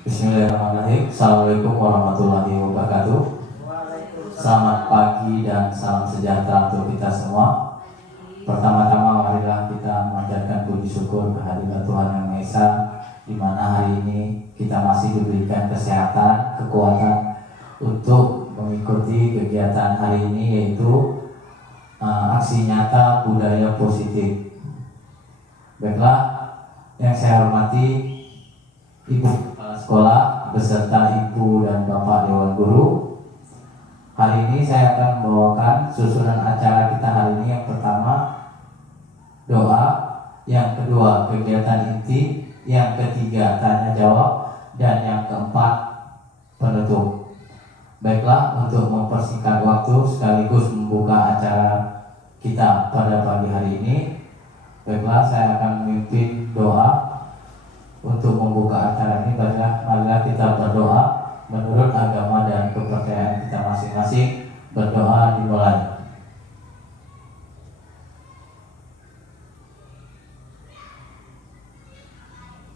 Bismillahirrahmanirrahim. Assalamualaikum warahmatullahi wabarakatuh. Selamat pagi dan salam sejahtera untuk kita semua. Pertama-tama marilah kita memanjatkan puji syukur kehadirat Tuhan Yang Maha Esa, di mana hari ini kita masih diberikan kesehatan, kekuatan untuk mengikuti kegiatan hari ini, yaitu aksi nyata budaya positif. Baiklah, yang saya hormati Ibu Kepala Sekolah beserta Ibu dan Bapak Dewan Guru. Hari ini saya akan membawakan susunan acara kita hari ini. Yang pertama doa, yang kedua kegiatan inti, yang ketiga tanya jawab, dan yang keempat penutup. Baiklah, untuk mempersingkat waktu sekaligus membuka acara kita pada pagi hari ini, baiklah saya akan memimpin doa untuk membuka acara ini. Marilah kita berdoa menurut agama dan kepercayaan kita masing-masing. Berdoa dimulai.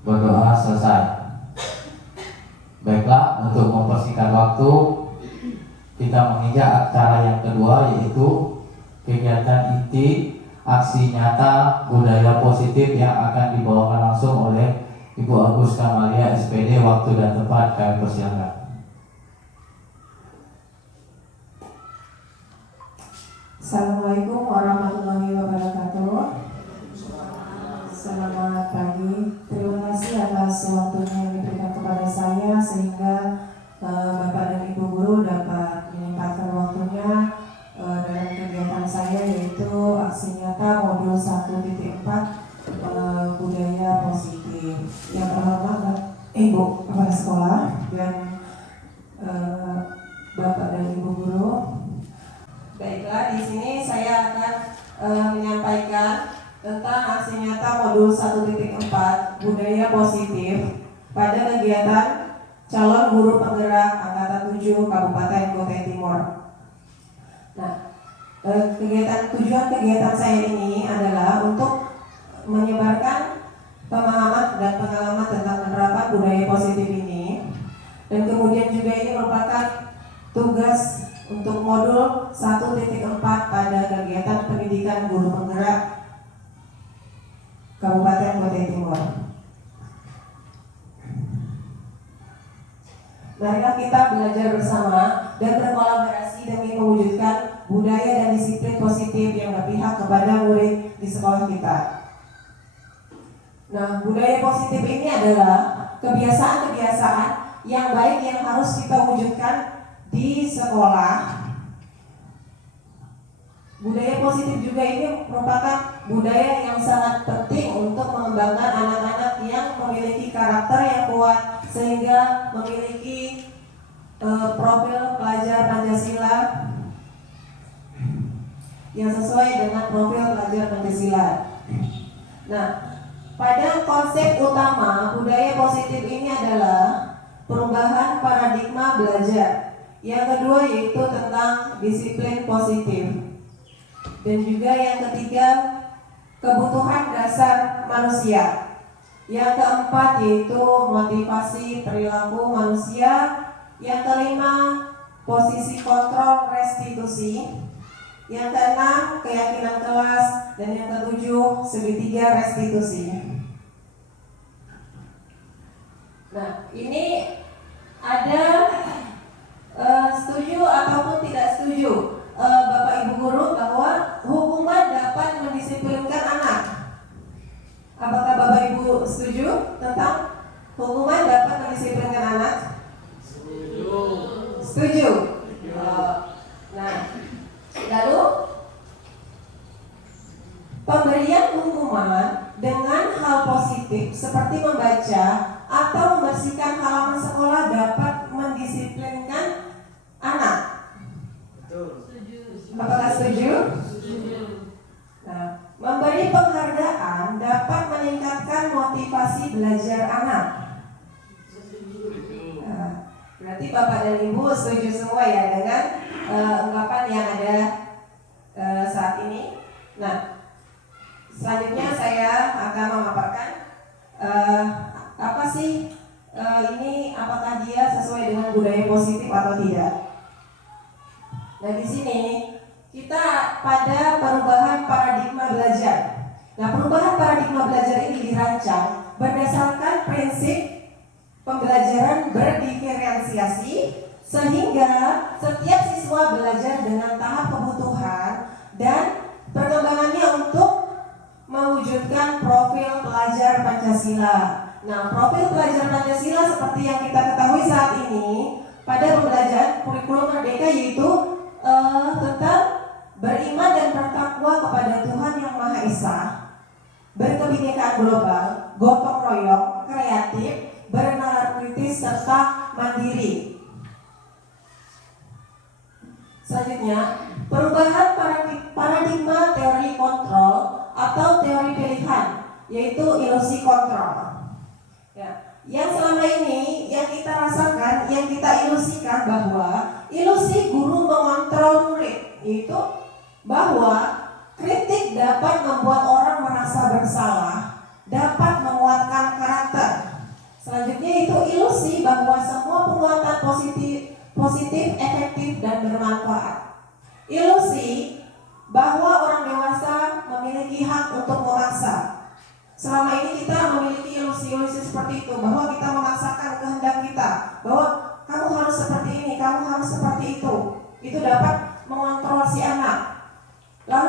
Berdoa selesai. Baiklah, untuk mempersingkat waktu, kita menginjak acara yang kedua, yaitu kegiatan inti aksi nyata budaya positif yang akan dibawakan langsung oleh Ibu Agus Kamalia SPD. Waktu dan tempat kami persilakan. Assalamualaikum warahmatullahi wabarakatuh. Selamat pagi. Terima kasih atas waktunya yang diberikan kepada saya sehingga Bapak dan Ibu Guru dapat menyempatkan waktunya dalam kegiatan saya, yaitu aksi nyata modul 1.4 budaya positif. Yang terhormat Ibu Kepala Sekolah dan Bapak dan Ibu Guru. Baiklah, di sini saya akan menyampaikan tentang aksi nyata modul 1.4 budaya positif pada kegiatan calon guru penggerak angkatan 7 Kabupaten Kutai Timur. Nah, tujuan kegiatan saya ini adalah untuk menyebarkan pemahaman dan pengalaman tentang penerapan budaya positif ini, dan kemudian juga ini merupakan tugas untuk modul 1.4 pada kegiatan pendidikan guru penggerak Kabupaten Kutai Timur. Marilah kita belajar bersama dan berkolaborasi demi mewujudkan budaya dan disiplin positif yang berpihak kepada murid di sekolah kita. Nah, budaya positif ini adalah kebiasaan-kebiasaan yang baik yang harus kita wujudkan di sekolah. Budaya positif juga ini merupakan budaya yang sangat penting untuk mengembangkan anak-anak yang memiliki karakter yang kuat sehingga memiliki profil pelajar Pancasila yang sesuai dengan profil pelajar Pancasila. Nah, pada konsep utama budaya positif ini adalah perubahan paradigma belajar. Yang kedua yaitu tentang disiplin positif. Dan juga yang ketiga, kebutuhan dasar manusia. Yang keempat yaitu motivasi perilaku manusia. Yang kelima, posisi kontrol restitusi. Yang keenam, keyakinan kelas. Dan yang ketujuh, segitiga restitusi. Nah, ini ada setuju ataupun tidak setuju Bapak Ibu Guru bahwa hukuman dapat mendisiplinkan anak. Apakah Bapak Ibu setuju tentang hukuman dapat mendisiplinkan anak? Setuju. Setuju. Nah, lalu pemberian hukuman dengan hal positif seperti membaca atau membersihkan halaman sekolah dapat mendisiplinkan anak. Apakah setuju? Nah, memberi penghargaan dapat meningkatkan motivasi belajar anak. Nah, berarti Bapak dan Ibu setuju semua ya dengan ungkapan yang ada saat ini. Nah, selanjutnya saya akan memaparkan apa sih ini apakah dia sesuai dengan budaya positif atau tidak. Nah, di sini kita pada perubahan paradigma belajar. Nah, perubahan paradigma belajar ini dirancang berdasarkan prinsip pembelajaran berdiferensiasi, sehingga setiap siswa belajar dengan tahap kebutuhan dan perkembangannya untuk mewujudkan profil pelajar Pancasila. Nah, profil pelajar Pancasila seperti yang kita ketahui saat ini pada pembelajaran kurikulum Merdeka, yaitu tentang beriman dan bertakwa kepada Tuhan Yang Maha Esa, berkebinekaan global, gotong royong, kreatif, bernalar kritis, serta mandiri. Selanjutnya, perubahan paradigma teori kontrol atau teori pilihan, yaitu ilusi kontrol. Ya, yang selama ini yang kita rasakan, yang kita ilusikan bahwa ilusi guru mengontrol murid, yaitu bahwa kritik dapat membuat orang merasa bersalah, dapat menguatkan karakter. Selanjutnya itu ilusi bahwa semua penguatan positif, efektif, dan bermanfaat. Ilusi bahwa orang dewasa memiliki hak untuk memaksa. Selama ini kita memiliki ilusi-ilusi seperti itu, bahwa kita memaksakan kehendak kita, bahwa kamu harus seperti ini, kamu harus seperti itu. Itu dapat mengontrol si anak. Lalu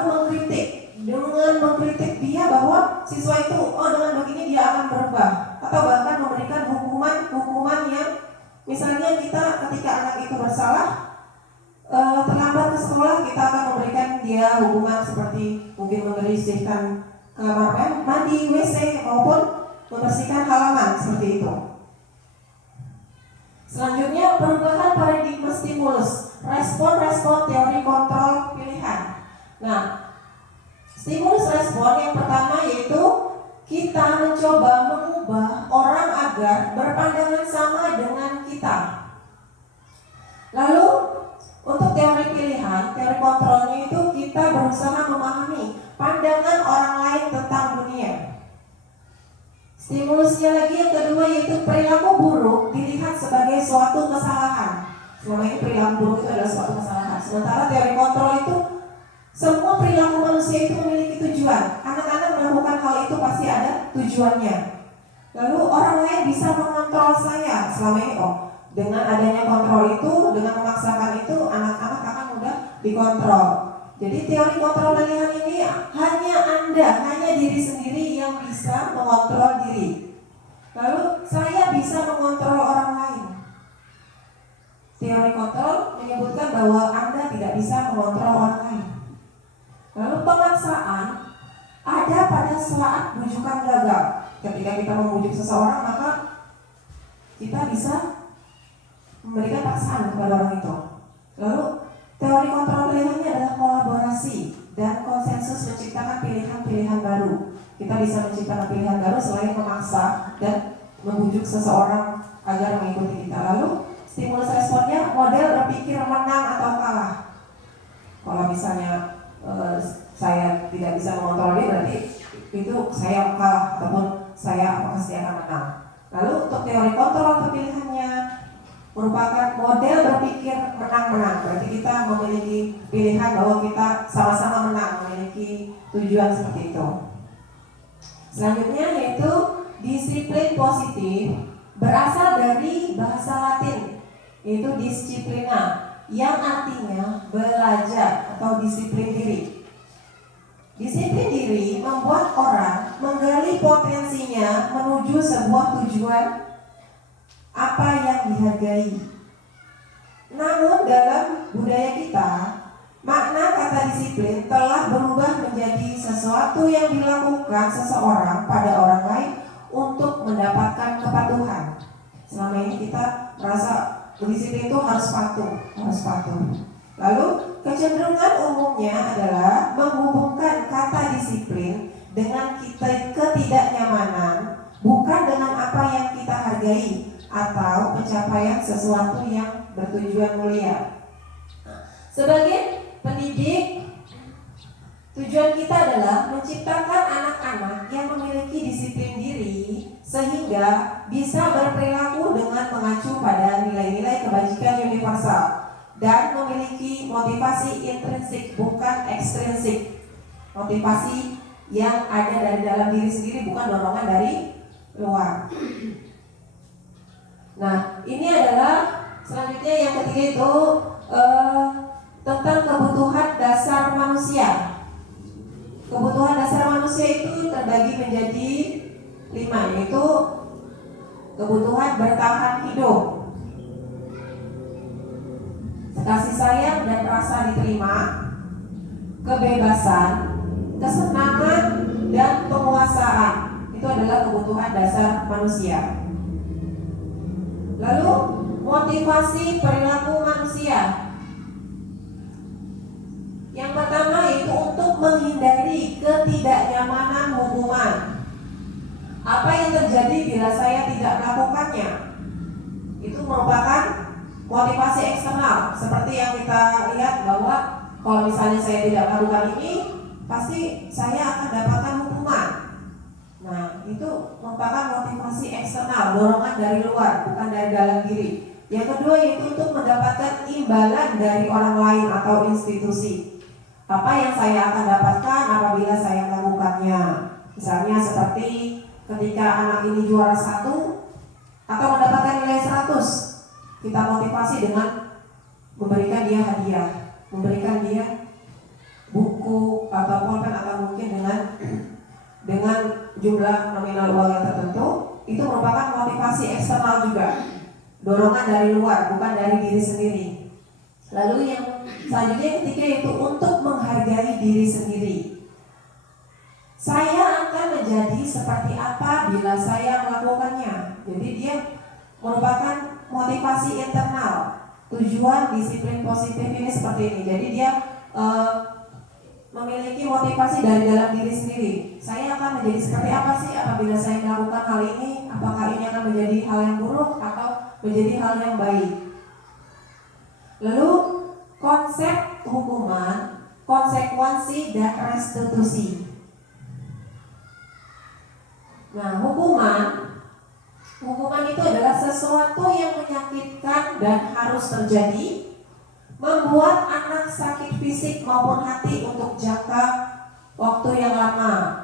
mengkritik dia bahwa siswa itu, oh dengan begini dia akan berubah, atau bahkan memberikan hukuman yang misalnya kita ketika anak itu bersalah, terlambat ke sekolah, kita akan memberikan dia hukuman seperti mungkin membersihkan kamar mandi, WC, maupun membersihkan halaman seperti itu. Selanjutnya, perubahan paradigma stimulus, respon teori kontrol pilihan. Nah, stimulus respon yang pertama yaitu kita mencoba mengubah orang agar berpandangan sama dengan kita. Lalu untuk teori pilihan, teori kontrolnya itu kita berusaha memahami pandangan orang lain tentang dunia. Stimulusnya lagi yang kedua yaitu perilaku buruk dilihat sebagai suatu kesalahan. Selama ini perilaku buruk itu adalah suatu kesalahan. Sementara teori kontrol itu semua perilaku manusia itu memiliki tujuan. Anak-anak melakukan hal itu pasti ada tujuannya. Lalu orang lain bisa mengontrol saya. Selama ini dengan adanya kontrol itu, dengan memaksakan itu, anak-anak akan mudah dikontrol. Jadi teori kontrol pilihan ini hanya Anda, hanya diri sendiri yang bisa mengontrol diri. Lalu saya bisa mengontrol orang lain. Teori kontrol menyebutkan bahwa Anda tidak bisa mengontrol orang lain. Lalu pemaksaan ada pada saat bujukan gagal. Ketika kita membujuk seseorang, maka kita bisa memberikan paksaan kepada orang itu. Lalu teori kontrol pilihannya adalah kolaborasi dan konsensus menciptakan pilihan-pilihan baru. Kita bisa menciptakan pilihan baru selain memaksa dan membujuk seseorang agar mengikuti kita. Lalu stimulus responnya model berpikir menang atau kalah. Kalau misalnya saya tidak bisa mengontrol dia, berarti itu saya kalah ataupun saya pasti akan menang. Lalu untuk teori kontrol atau pilihannya merupakan model berpikir menang-menang. Berarti kita memiliki pilihan bahwa kita sama-sama menang, memiliki tujuan seperti itu. Selanjutnya yaitu disiplin positif, berasal dari bahasa Latin, yaitu disciplina, yang artinya belajar atau disiplin diri. Disiplin diri membuat orang menggali potensinya menuju sebuah tujuan apa yang dihargai. Namun dalam budaya kita, makna kata disiplin telah berubah menjadi sesuatu yang dilakukan seseorang pada orang lain untuk mendapatkan kepatuhan. Selama ini kita merasa disiplin itu harus patuh. Lalu kecenderungan umumnya adalah menghubungkan kata disiplin dengan ketidaknyamanan, bukan dengan apa yang kita hargai atau pencapaian sesuatu yang bertujuan mulia. Sebagai pendidik, Tujuan kita adalah menciptakan anak-anak yang memiliki disiplin diri sehingga bisa berperilaku dengan mengacu pada nilai-nilai kebajikan universal dan memiliki motivasi intrinsik bukan ekstrinsik. Motivasi yang ada dari dalam diri sendiri, bukan dorongan dari luar. Nah, ini adalah selanjutnya yang ketiga itu tentang kebutuhan dasar manusia. Kebutuhan dasar manusia itu terbagi menjadi 5, yaitu kebutuhan bertahan hidup, kasih sayang dan rasa diterima, kebebasan, kesenangan, dan penguasaan. Itu adalah kebutuhan dasar manusia. Lalu motivasi perilaku manusia. Yang pertama yaitu untuk menghindari ketidaknyamanan hubungan. Apa yang terjadi bila saya tidak melakukannya? Itu merupakan motivasi eksternal. Seperti yang kita lihat bahwa kalau misalnya saya tidak melakukan ini, pasti saya akan dapatkan hukuman. Nah, itu merupakan motivasi eksternal, dorongan dari luar, bukan dari dalam diri. Yang kedua yaitu untuk mendapatkan imbalan dari orang lain atau institusi. Apa yang saya akan dapatkan apabila saya melakukannya? Misalnya seperti ketika anak ini juara 1 atau mendapatkan nilai 100, kita motivasi dengan memberikan dia hadiah, memberikan dia buku atau pulpen atau mungkin dengan jumlah nominal uang yang tertentu. Itu merupakan motivasi eksternal juga, dorongan dari luar, bukan dari diri sendiri. Lalu yang selanjutnya yang ketiga yaitu untuk menghargai diri sendiri. Saya akan menjadi seperti apa bila saya melakukannya. Jadi dia merupakan motivasi internal. Tujuan disiplin positif ini seperti ini. Jadi dia memiliki motivasi dari dalam diri sendiri. Saya akan menjadi seperti apa sih apabila saya melakukan hal ini? Apakah ini akan menjadi hal yang buruk atau menjadi hal yang baik? Lalu konsep hukuman, konsekuensi, dan restitusi. Nah, hukuman itu adalah sesuatu yang menyakitkan dan harus terjadi, membuat anak sakit fisik maupun hati untuk jangka waktu yang lama.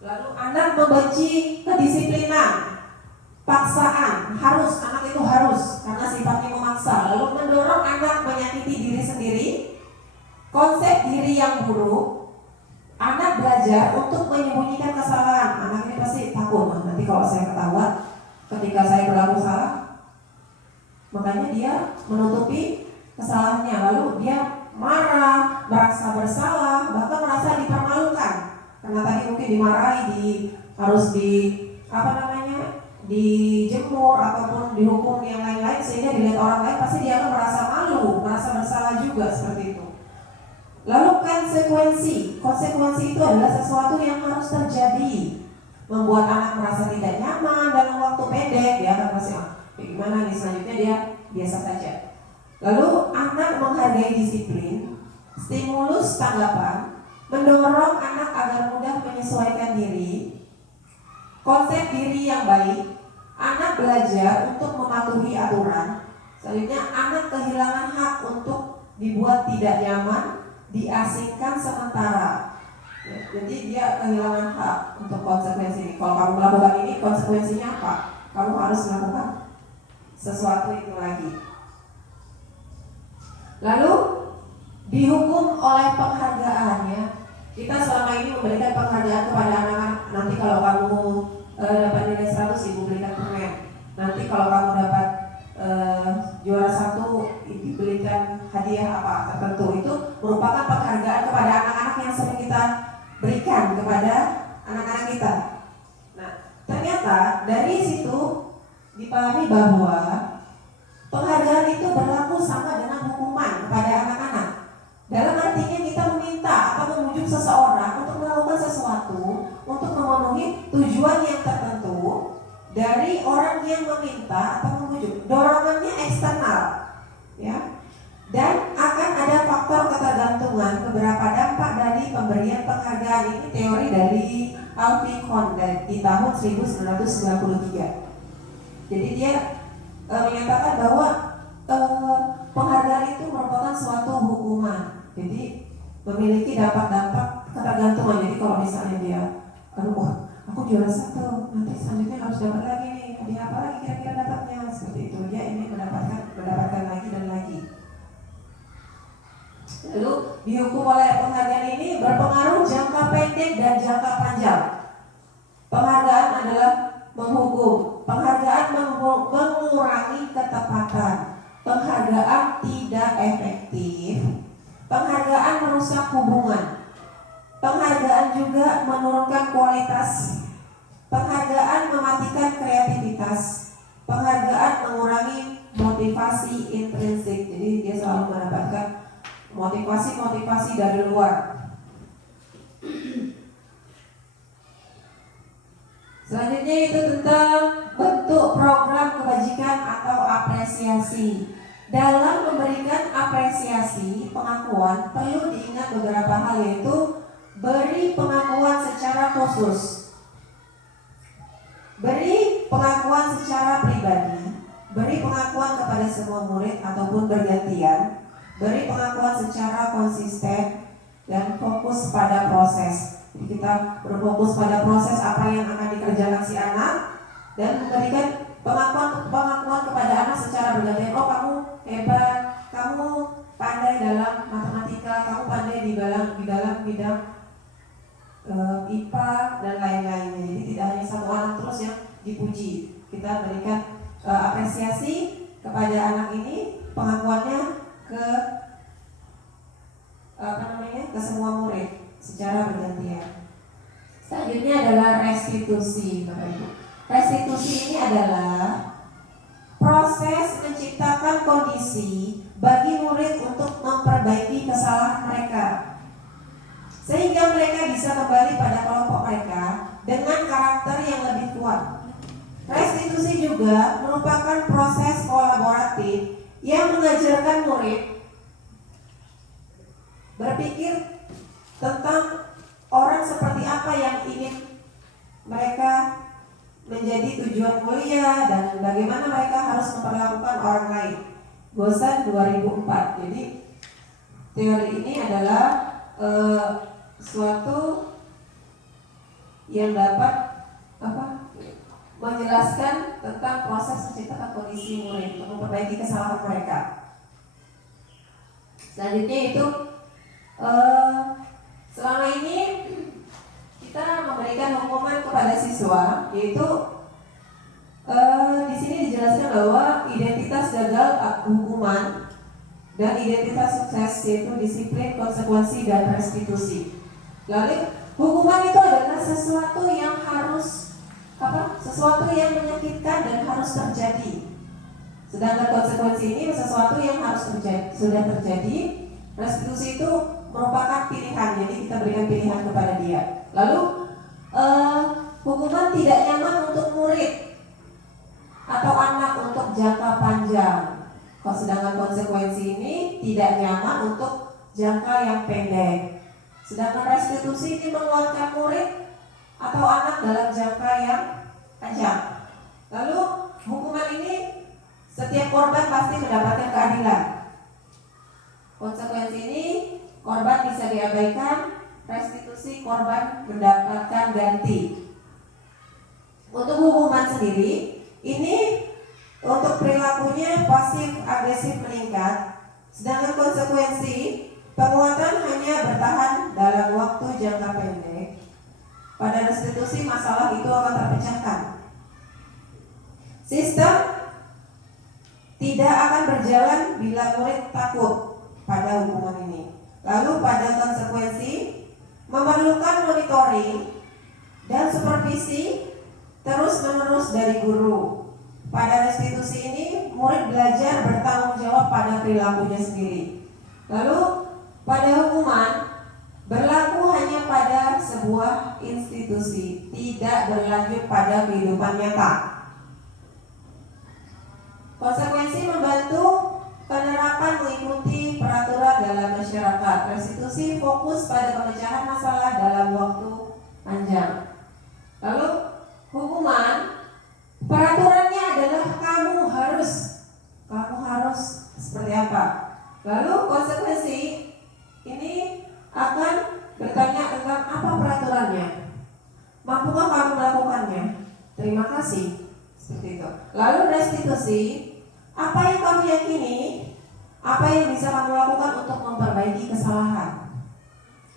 Lalu anak membenci kedisiplinan, paksaan, anak itu harus karena sifatnya memaksa. Lalu mendorong anak menyakiti diri sendiri, konsep diri yang buruk. Anak belajar untuk menyembunyikan kesalahan. Anak ini pasti takut, nanti kalau saya ketahuan ketika saya berlaku salah, makanya dia menutupi kesalahannya. Lalu dia marah, merasa bersalah, bahkan merasa dipermalukan. Karena tadi mungkin dimarahi, harus dijemur ataupun dihukum yang lain-lain, sehingga dilihat orang lain pasti dia akan merasa malu, merasa bersalah juga seperti itu. Lalu konsekuensi itu adalah sesuatu yang harus terjadi, membuat anak merasa tidak nyaman dalam waktu pendek. Dia akan merasa bagaimana nih selanjutnya, dia biasa saja. Lalu anak menghargai disiplin, stimulus tanggapan, mendorong anak agar mudah menyesuaikan diri, konsep diri yang baik. Anak belajar untuk mematuhi aturan. Selanjutnya anak kehilangan hak untuk dibuat tidak nyaman, diasingkan sementara. Ya, jadi dia kehilangan hak untuk konsekuensi ini. Kalau kamu melakukan ini, konsekuensinya apa? Kamu harus melakukan sesuatu itu lagi. Lalu dihukum oleh penghargaan, ya. Kita selama ini memberikan penghargaan kepada anak-anak. Nanti kalau kamu dapat nilai 100, ibu belikan permen. Nanti kalau kamu dapat juara 1, dibelikan hadiah apa tertentu. Itu merupakan penghargaan kepada anak-anak yang sering kita berikan kepada anak-anak kita. Nah, ternyata dari situ dipahami bahwa penghargaan itu berlaku sama dengan hukuman kepada anak-anak. Dalam artinya kita meminta atau memujuk seseorang untuk melakukan sesuatu untuk memenuhi tujuan yang tertentu dari orang yang meminta atau memujuk. Dorongannya eksternal, ya. Dan akan ada faktor ketergantungan beberapa dampak dari pemberian penghargaan ini teori dari Alvin Kohn di tahun 1993. Jadi dia menyatakan bahwa penghargaan itu merupakan suatu hukuman. Jadi memiliki dampak-dampak ketergantungan. Jadi kalau misalnya dia, aduh, aku juara 1, nanti selanjutnya harus dapat lagi nih. Hadiah apa lagi kira-kira dapatnya? Seperti itu. Dia ini mendapatkan lagi dan lagi. Lalu dihukum oleh penghargaan ini berpengaruh jangka pendek dan jangka panjang. Penghargaan adalah menghukum. Penghargaan mengurangi ketepatan. Penghargaan tidak efektif. Penghargaan merusak hubungan. Penghargaan juga menurunkan kualitas. Penghargaan mematikan kreativitas. Penghargaan mengurangi motivasi intrinsik. Jadi dia selalu mendapatkan motivasi dari luar. Selanjutnya itu tentang bentuk program kebajikan atau apresiasi. Dalam memberikan apresiasi, pengakuan, perlu diingat beberapa hal, yaitu beri pengakuan secara khusus, beri pengakuan secara pribadi, beri pengakuan kepada semua murid ataupun bergantian, beri pengakuan secara konsisten, dan fokus pada proses. Jadi kita berfokus pada proses apa yang akan dikerjakan si anak dan memberikan pengakuan kepada anak secara bergantian. Oh, kamu hebat, kamu pandai dalam matematika, kamu pandai di dalam bidang IPA dan lain-lainnya. Jadi tidak hanya satu anak terus yang dipuji. Kita berikan apresiasi kepada anak ini, pengakuannya ke semua murid secara bergantian. Selanjutnya adalah restitusi, Bapak Ibu. Restitusi ini adalah proses menciptakan kondisi bagi murid untuk memperbaiki kesalahan mereka, sehingga mereka bisa kembali pada kelompok mereka dengan karakter yang lebih kuat. Restitusi juga merupakan proses kolaboratif yang mengajarkan murid berpikir tentang orang seperti apa yang ingin mereka menjadi tujuan mulia dan bagaimana mereka harus memperlakukan orang lain. Gosan 2004. Jadi teori ini adalah suatu yang dapat menjelaskan tentang proses menciptakan kondisi murid untuk memperbaiki kesalahan mereka. Selanjutnya itu selama ini kita memberikan hukuman kepada siswa, yaitu di sini dijelaskan bahwa identitas gagal hukuman dan identitas sukses, yaitu disiplin, konsekuensi, dan restitusi. Lalu hukuman itu adalah sesuatu yang menyakitkan dan harus terjadi. Sedangkan konsekuensi ini sesuatu yang sudah terjadi. Restitusi itu merupakan pilihan, jadi kita berikan pilihan kepada dia. Lalu hukuman tidak nyaman untuk murid atau anak untuk jangka panjang. Sedangkan konsekuensi ini tidak nyaman untuk jangka yang pendek. Sedangkan restitusi ini menguatkan murid atau anak dalam jangka yang panjang. Lalu hukuman ini setiap korban pasti mendapatkan keadilan. Konsekuensi ini korban bisa diabaikan, restitusi korban mendapatkan ganti. Untuk hukuman sendiri, ini untuk perilakunya pasif agresif meningkat, sedangkan konsekuensi penguatan hanya bertahan dalam waktu jangka pendek. Pada restitusi masalah itu akan terpecahkan. Sistem tidak akan berjalan bila murid takut pada hukuman ini. Lalu pada konsekuensi memerlukan monitoring dan supervisi terus-menerus dari guru. Pada restitusi ini murid belajar bertanggung jawab pada perilakunya sendiri. Lalu pada hukuman berlaku hanya pada sebuah institusi, tidak berlanjut pada kehidupan nyata. Konsekuensi membantu penerapan mengikuti peraturan dalam masyarakat masyarakat. Restitusi fokus pada pemecahan masalah dalam waktu panjang. Lalu hukuman, peraturannya adalah kamu harus seperti apa. Lalu konsekuensi ini akan bertanya tentang apa peraturannya. Mampukah kamu melakukannya? Terima kasih. Seperti itu. Lalu restitusi, apa yang kamu yakini, apa yang bisa kamu lakukan untuk memperbaiki kesalahan.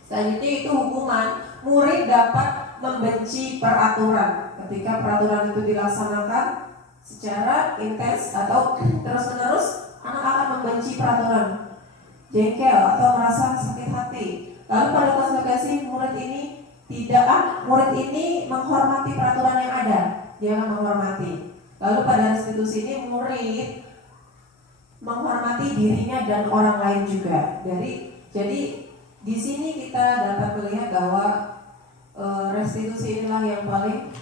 Selanjutnya itu hukuman, murid dapat membenci peraturan. Ketika peraturan itu dilaksanakan secara intens atau terus-menerus, anak akan membenci peraturan, jengkel atau merasa sakit hati. Lalu pada konsekuensi murid ini menghormati peraturan yang ada, dia akan menghormati. Lalu pada restitusi ini murid menghormati dirinya dan orang lain juga. Jadi di sini kita dapat melihat bahwa restitusi inilah yang paling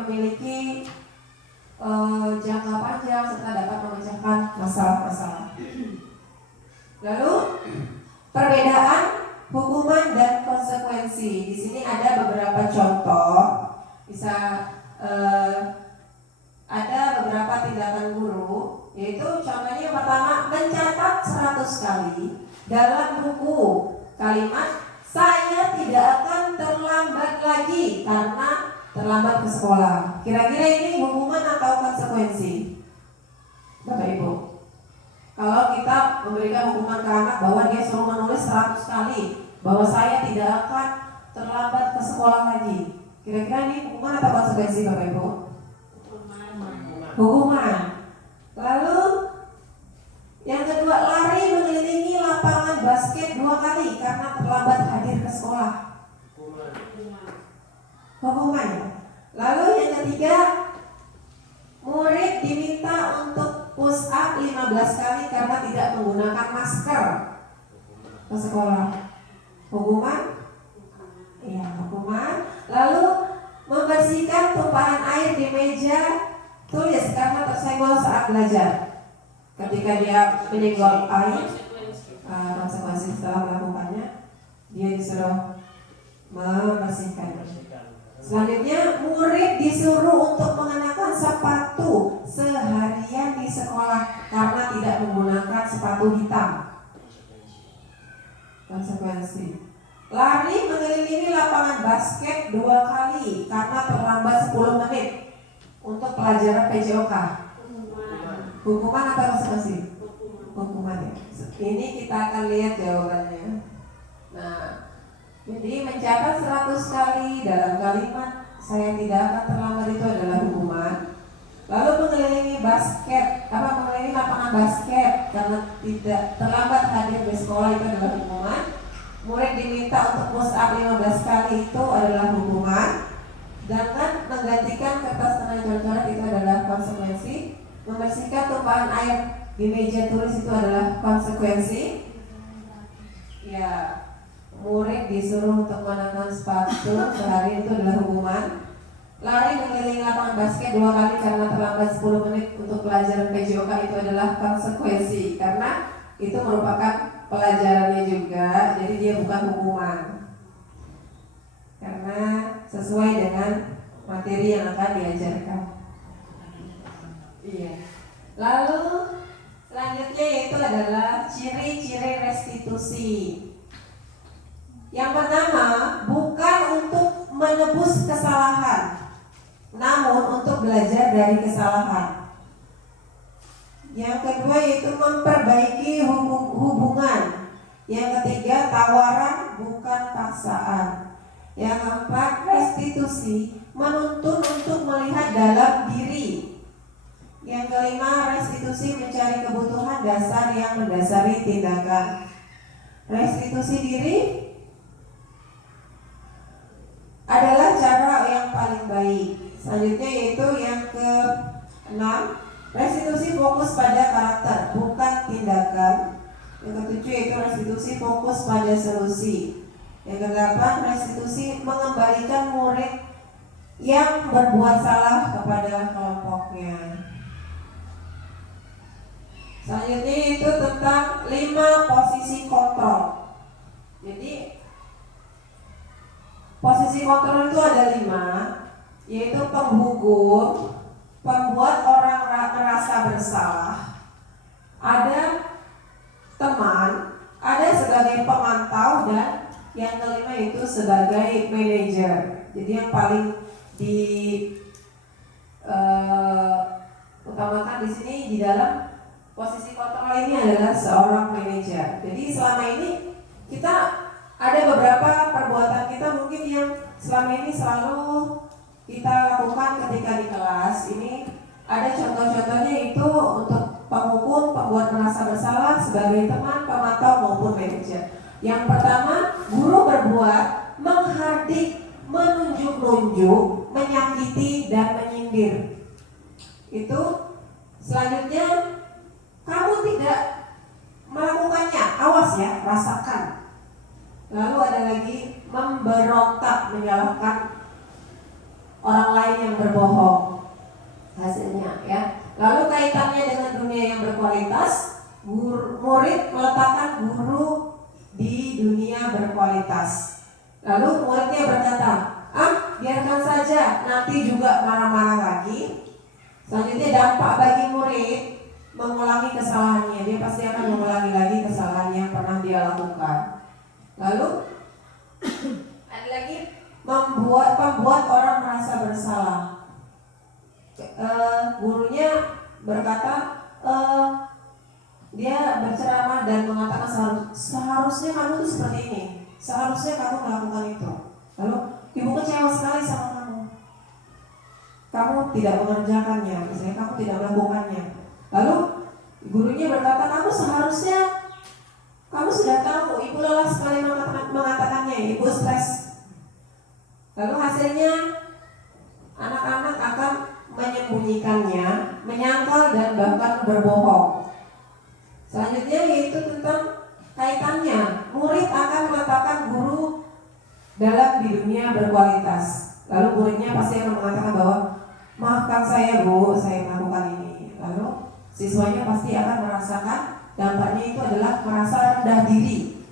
memiliki jangka panjang serta dapat memecahkan masalah-masalah. Lalu perbedaan hukuman dan konsekuensi. Di sini ada beberapa contoh. Bisa ada beberapa tindakan guru, yaitu contohnya yang pertama mencatat 100 kali dalam buku kalimat saya tidak akan terlambat lagi karena terlambat ke sekolah. Kira-kira ini hukuman atau konsekuensi? Bapak Ibu, kalau kita memberikan hukuman ke anak bahwa dia suruh menulis 100 kali bahwa saya tidak akan terlambat ke sekolah lagi, kira-kira ini hukuman atau konsekuensi Bapak Ibu? Hukuman. Lalu yang kedua, lari mengelilingi lapangan basket 2 kali karena terlambat hadir ke sekolah. Hukuman. Lalu yang ketiga, murid diminta untuk push up 15 kali karena tidak menggunakan masker ke sekolah. Hukuman? Iya, hukuman. Lalu membersihkan tumpahan air di meja tulis karena tersenggol saat belajar. Ketika dia menyenggol air, konsekuensi setelah melakukannya, dia disuruh membersihkan. Selanjutnya, murid disuruh untuk mengenakan sepatu seharian di sekolah karena tidak menggunakan sepatu hitam. Konsekuensi. Lari mengelilingi lapangan basket 2 kali karena terlambat 10 menit untuk pelajaran PJOK. Hukuman atau konsekuensi? Hukuman ya. Ini kita akan lihat jawabannya. Nah, jadi mencatat 100 kali dalam kalimat saya tidak akan terlambat itu adalah hukuman. Lalu mengelilingi mengelilingi lapangan basket karena tidak terlambat hadir di sekolah itu adalah hukuman. Murid diminta untuk push up 15 kali itu adalah hukuman. Dengan menggantikan kertas tanda coret itu adalah konsekuensi. Membersihkan tumpahan air di meja tulis itu adalah konsekuensi. Ya, murid disuruh untuk mengenakan sepatu sehari itu adalah hukuman. Lari mengelilingi lapangan basket 2 kali karena terlambat 10 menit untuk pelajaran PJOK itu adalah konsekuensi karena itu merupakan pelajarannya juga, jadi dia bukan hukuman karena sesuai dengan materi yang akan diajarkan. Iya. Lalu selanjutnya yaitu adalah ciri-ciri restitusi. Yang pertama, bukan untuk menebus kesalahan, namun untuk belajar dari kesalahan. Yang kedua yaitu memperbaiki hubungan. Yang ketiga, tawaran bukan paksaan. Yang keempat, restitusi menuntun untuk melihat dalam diri. Yang kelima, restitusi mencari kebutuhan dasar yang mendasari tindakan. Restitusi diri adalah cara yang paling baik. Selanjutnya yaitu yang ke-6, restitusi fokus pada karakter, bukan tindakan. Yang ke-7 yaitu restitusi fokus pada solusi. Yang ke-8, restitusi mengembalikan murid yang berbuat salah kepada kelompoknya. Selanjutnya itu tentang 5 posisi kontrol. Jadi posisi kontrol itu ada 5, yaitu penghukum, pembuat orang merasa bersalah, ada teman, ada sebagai pemantau, dan yang kelima itu sebagai manajer. Jadi yang paling di utamakan di sini di dalam posisi kontrol ini adalah seorang manajer. Jadi selama ini kita ada beberapa perbuatan kita mungkin yang selama ini selalu kita lakukan ketika di kelas. Ini ada contoh-contohnya itu untuk penghukum, pembuat merasa bersalah, sebagai teman, pemantau maupun manajer. Yang pertama, guru berbuat menghardik, menunjuk-nunjuk, menyakiti dan menyindir. Itu selanjutnya kamu tidak melakukannya, awas ya, rasakan. Lalu ada lagi memberontak, menyalahkan orang lain yang berbohong hasilnya ya. Lalu kaitannya dengan dunia yang berkualitas, murid meletakkan guru di dunia berkualitas. Lalu muridnya berkata, biarkan saja, nanti juga marah-marah lagi. Selanjutnya dampak bagi murid mengulangi kesalahannya, dia pasti akan mengulangi lagi kesalahan yang pernah dia lakukan. Lalu ada lagi membuat orang merasa bersalah. Gurunya berkata, dia berceramah dan mengatakan seharusnya kamu tuh seperti ini, seharusnya kamu melakukan itu. Lalu ibu kecewa sekali sama kamu. Kamu tidak mengerjakannya, misalnya kamu tidak melakukannya. Lalu gurunya berkata, kamu seharusnya, kamu sudah tahu, ibu lelah sekali mengatakannya, ibu stres. Lalu hasilnya anak-anak akan menyembunyikannya, menyangkal dan bahkan berbohong. Selanjutnya yaitu tentang kaitannya, murid akan meletakkan guru dalam di dunia berkualitas. Lalu muridnya pasti akan mengatakan bahwa maafkan saya bu, saya melakukan ini. Lalu siswanya pasti akan merasakan dampaknya itu adalah merasa rendah diri.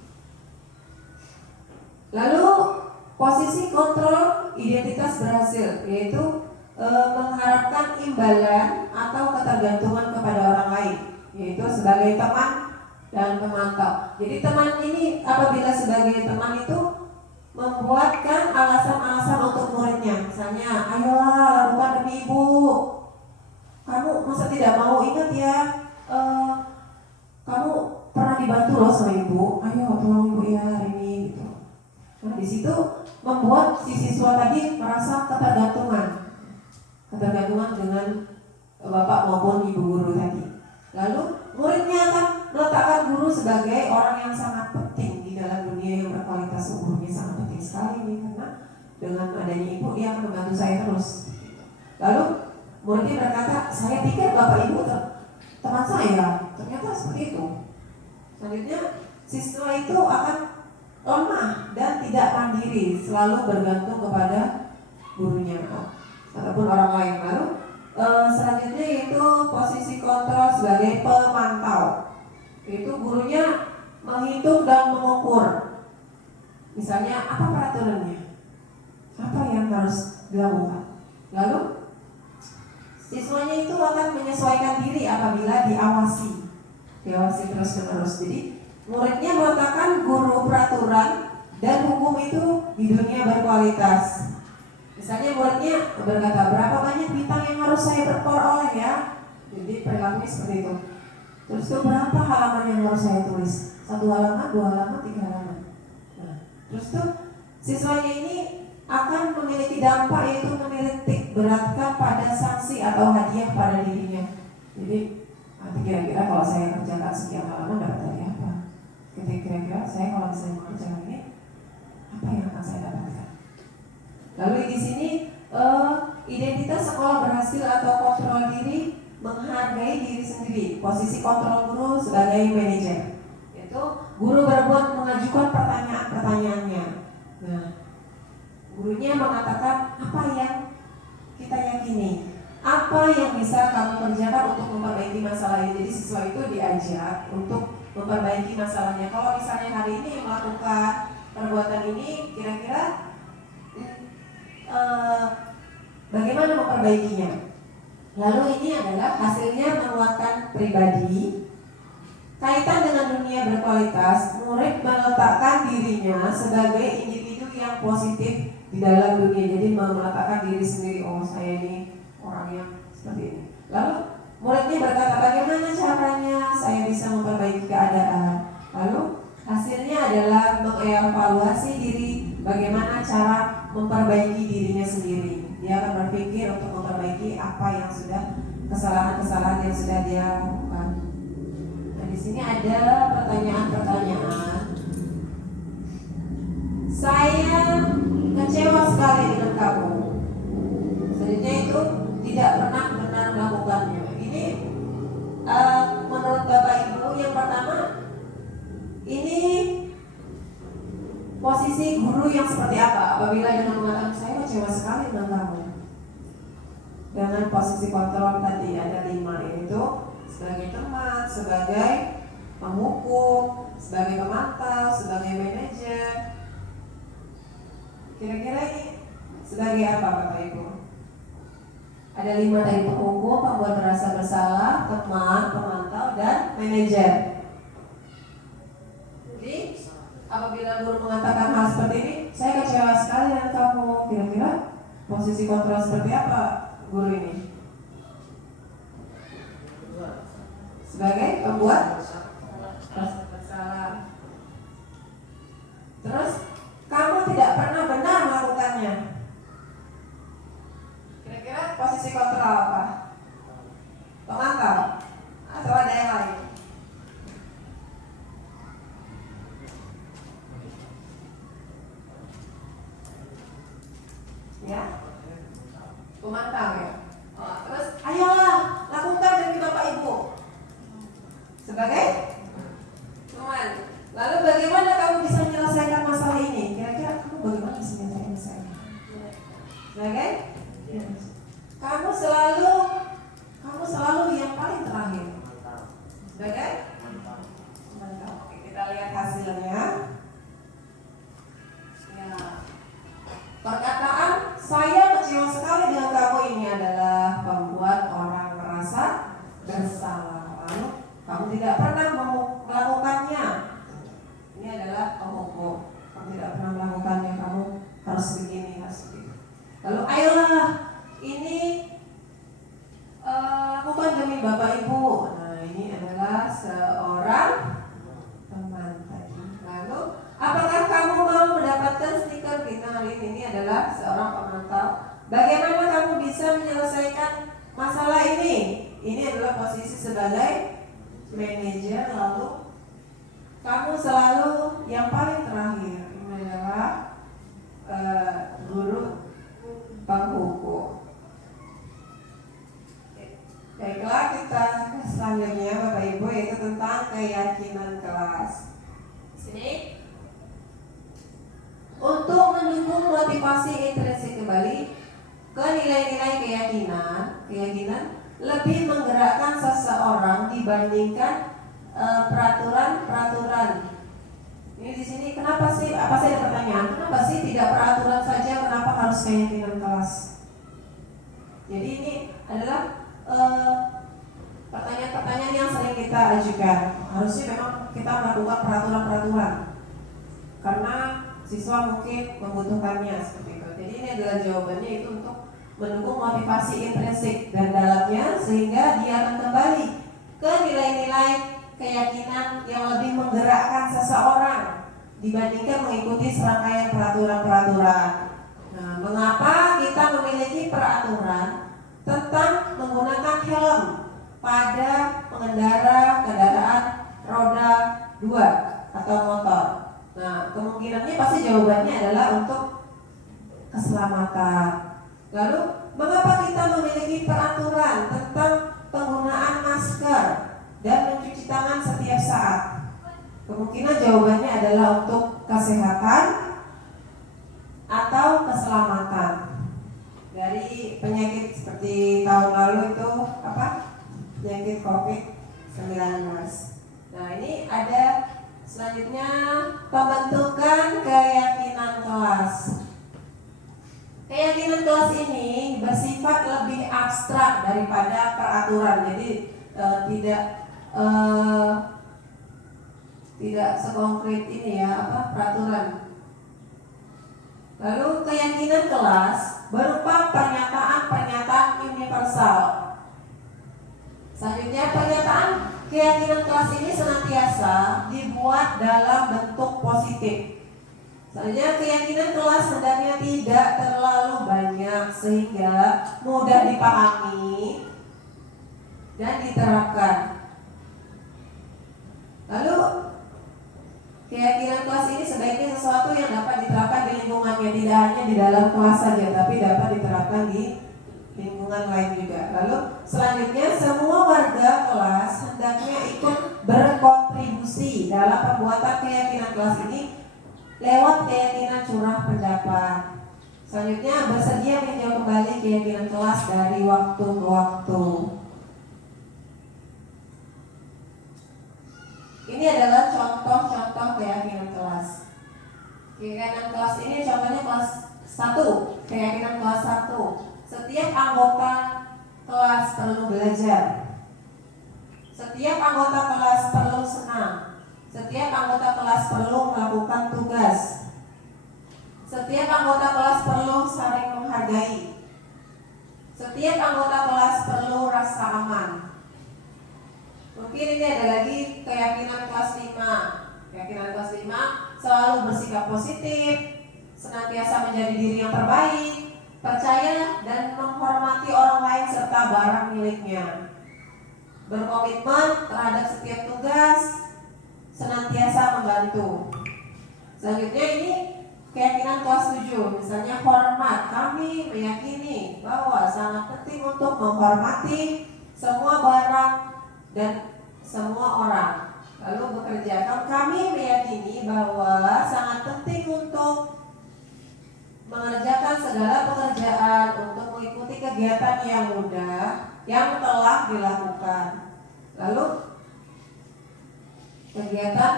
Lalu posisi kontrol identitas berhasil, yaitu mengharapkan imbalan atau ketergantungan kepada orang lain, yaitu sebagai teman dan pemantau. Jadi teman ini apabila sebagai teman itu membuatkan alasan-alasan untuk muridnya, misalnya, ayolah lakukan demi ibu, kamu masa tidak mau, ingat ya, kamu pernah dibantu loh sama ibu, ayo tolong ibu ya hari ini gitu. Nah di situ membuat si siswa tadi merasa ketergantungan dengan bapak maupun ibu guru tadi. Lalu muridnya akan meletakkan guru sebagai orang yang sangat penting di dalam dunia yang berkualitas. Gurunya sangat penting sekali nih, karena dengan adanya ibu ia akan membantu saya terus. Lalu muridnya berkata, saya pikir bapak ibu teman saya, ternyata seperti itu. Selanjutnya siswa itu akan lemah dan tidak mandiri, selalu bergantung kepada gurunya ataupun orang lain. Lalu selanjutnya yaitu posisi kontrol sebagai pemantau, yaitu gurunya menghitung dan mengukur. Misalnya apa peraturannya, apa yang harus dilakukan. Lalu siswanya itu akan menyesuaikan diri apabila diawasi terus-menerus. Jadi muridnya meletakkan guru peraturan dan hukum itu di dunia berkualitas. Misalnya muridnya berkata, berapa banyak bintang yang harus saya peroleh ya. Jadi perilakunya seperti itu. Terus itu berapa halaman yang harus saya tulis, 1 halaman, 2 halaman, 3 halaman. Nah, terus itu siswanya ini akan memiliki dampak, yaitu menitik beratkan pada sanksi atau hadiah pada dirinya. Jadi nanti kira-kira kalau saya kerjakan sekian halaman dapat hadiah apa? Kira-kira saya kalau misalnya mengerjakan ini, apa yang akan saya dapatkan? Lalu di sini identitas sekolah berhasil atau kontrol diri, menghargai diri sendiri. Posisi kontrol guru sebagai manajer, yaitu guru berbuat mengajukan pertanyaan-pertanyaannya. Nah, gurunya mengatakan apa yang kita yakini, apa yang bisa kamu kerjakan untuk memperbaiki masalah ini. Jadi siswa itu diajak untuk memperbaiki masalahnya. Kalau misalnya hari ini melakukan perbuatan ini, kira-kira bagaimana memperbaikinya? Lalu ini adalah hasilnya menguatkan pribadi. Kaitan dengan dunia berkualitas, murid meletakkan dirinya sebagai individu yang positif di dalam dunia. Jadi meletakkan diri sendiri, oh saya ini orang yang seperti ini. Lalu muridnya berkata, bagaimana caranya saya bisa memperbaiki keadaan? Lalu hasilnya adalah mengevaluasi diri, bagaimana cara memperbaiki dirinya sendiri. Dia akan berpikir untuk memperbaiki apa yang sudah, kesalahan-kesalahan yang sudah dia lakukan. Nah, di sini ada pertanyaan-pertanyaan. Saya kecewa sekali dengan kamu. Sebenarnya itu tidak pernah benar melakukannya. Ini menurut Bapak Ibu, yang pertama, ini posisi guru yang seperti apa? Apabila dengan mengatakan saya kecewa sekali dengan kamu. Dengan posisi kontrol tadi ada 5, yaitu sebagai teman, sebagai penghukum, sebagai pemantau, sebagai manajer. Kira-kira ini sebagai apa Bapak Ibu? Ada 5 tadi: penghukum, pembuat merasa bersalah, teman, pemantau, dan manajer. Jadi apabila guru mengatakan hal seperti ini, saya kecewa sekali dengan kamu. Kira-kira posisi kontrol seperti apa guru ini? Sebagai pembuat merasa bersalah. Terus kamu tidak pernah benar melakukannya. Kira-kira posisi kontrol apa? Pemantau atau ada yang lain? Ya, pemantau ya. Oh, terus ayolah lakukan demi Bapak Ibu sebagai teman. Lalu bagaimana kamu bisa menyelesaikan masalah ini? Kira-kira kamu bagaimana bisa menyelesaikan? Sebagai kamu selalu yang paling terakhir. Sebagai pemantau. Oke, kita lihat hasilnya. Ya. Perkataan saya kecewa sekali dengan kamu ini adalah membuat orang merasa bersalah. Lalu kamu tidak pernah melakukannya. Ini adalah penghukum. Kamu tidak pernah melakukannya. Kamu harus begini, harus begitu. Lalu ayolah ini lakukan demi Bapak Ibu. Nah, ini adalah seorang teman tadi. Lalu apakah kamu mau mendapatkan stiker bintang hari ini? Ini adalah seorang pemantau. Bagaimana kamu bisa menyelesaikan masalah ini? Ini adalah posisi sebagai manajer. Lalu kamu selalu yang paling terakhir. Ini adalah guru penghukum. Baiklah, kita selanjutnya Bapak Ibu, yaitu tentang keyakinan kelas. Sini. Untuk mendukung motivasi intrinsik kembali ke nilai-nilai keyakinan lebih menggerakkan seseorang dibandingkan peraturan-peraturan. Ini di sini kenapa sih? Apa sih ada pertanyaan? Kenapa sih tidak peraturan saja? Kenapa harus keyakinan kelas? Jadi ini adalah pertanyaan-pertanyaan yang sering kita ajukan. Harusnya memang kita melakukan peraturan-peraturan karena siswa mungkin membutuhkannya seperti itu. Jadi ini adalah jawabannya, itu untuk mendukung motivasi intrinsik dan dalamnya, sehingga dia akan kembali ke nilai-nilai keyakinan yang lebih menggerakkan seseorang dibandingkan mengikuti serangkaian peraturan-peraturan. Nah, mengapa kita memiliki peraturan tentang menggunakan helm pada pengendara kendaraan roda 2 atau motor? Nah, kemungkinannya pasti jawabannya adalah untuk keselamatan. Lalu, mengapa kita memiliki peraturan tentang penggunaan masker dan mencuci tangan setiap saat? Kemungkinan jawabannya adalah untuk kesehatan atau keselamatan dari penyakit seperti tahun lalu itu apa? Penyakit COVID-19. Nah, ini ada selanjutnya pembentukan keyakinan kelas. Keyakinan kelas ini bersifat lebih abstrak daripada peraturan, jadi tidak sekonkret ini ya peraturan. Lalu keyakinan kelas berupa pernyataan-pernyataan universal. Selanjutnya keyakinan kelas ini senantiasa dibuat dalam bentuk positif. Selanjutnya keyakinan kelas hendaknya tidak terlalu banyak sehingga mudah dipahami dan diterapkan. Lalu keyakinan kelas ini sebaiknya sesuatu yang dapat diterapkan di lingkungannya, tidak hanya di dalam kelas saja, tapi dapat diterapkan di lingkungan lain juga. Lalu selanjutnya semua warga kelas hendaknya ikut berkontribusi dalam pembuatan keyakinan kelas ini lewat keyakinan curah pendapat. Selanjutnya bersedia meninjau kembali keyakinan kelas dari waktu ke waktu. Ini adalah contoh-contoh keyakinan kelas. Keyakinan kelas ini contohnya kelas 1, keyakinan kelas 1. Setiap anggota kelas perlu belajar. Setiap anggota kelas perlu senang. Setiap anggota kelas perlu melakukan tugas. Setiap anggota kelas perlu saling menghargai. Setiap anggota kelas perlu rasa aman. Mungkin ini ada lagi keyakinan kelas 5. Keyakinan kelas 5 selalu bersikap positif, senantiasa menjadi diri yang terbaik, percaya dan menghormati orang lain serta barang miliknya, berkomitmen terhadap setiap tugas, senantiasa membantu. Selanjutnya ini keyakinan kelas 7, misalnya hormat. Kami meyakini bahwa sangat penting untuk menghormati semua barang dan semua orang. Lalu bekerja. Kami meyakini bahwa sangat penting untuk mengerjakan segala pekerjaan, untuk mengikuti kegiatan yang mudah yang telah dilakukan. Lalu kegiatan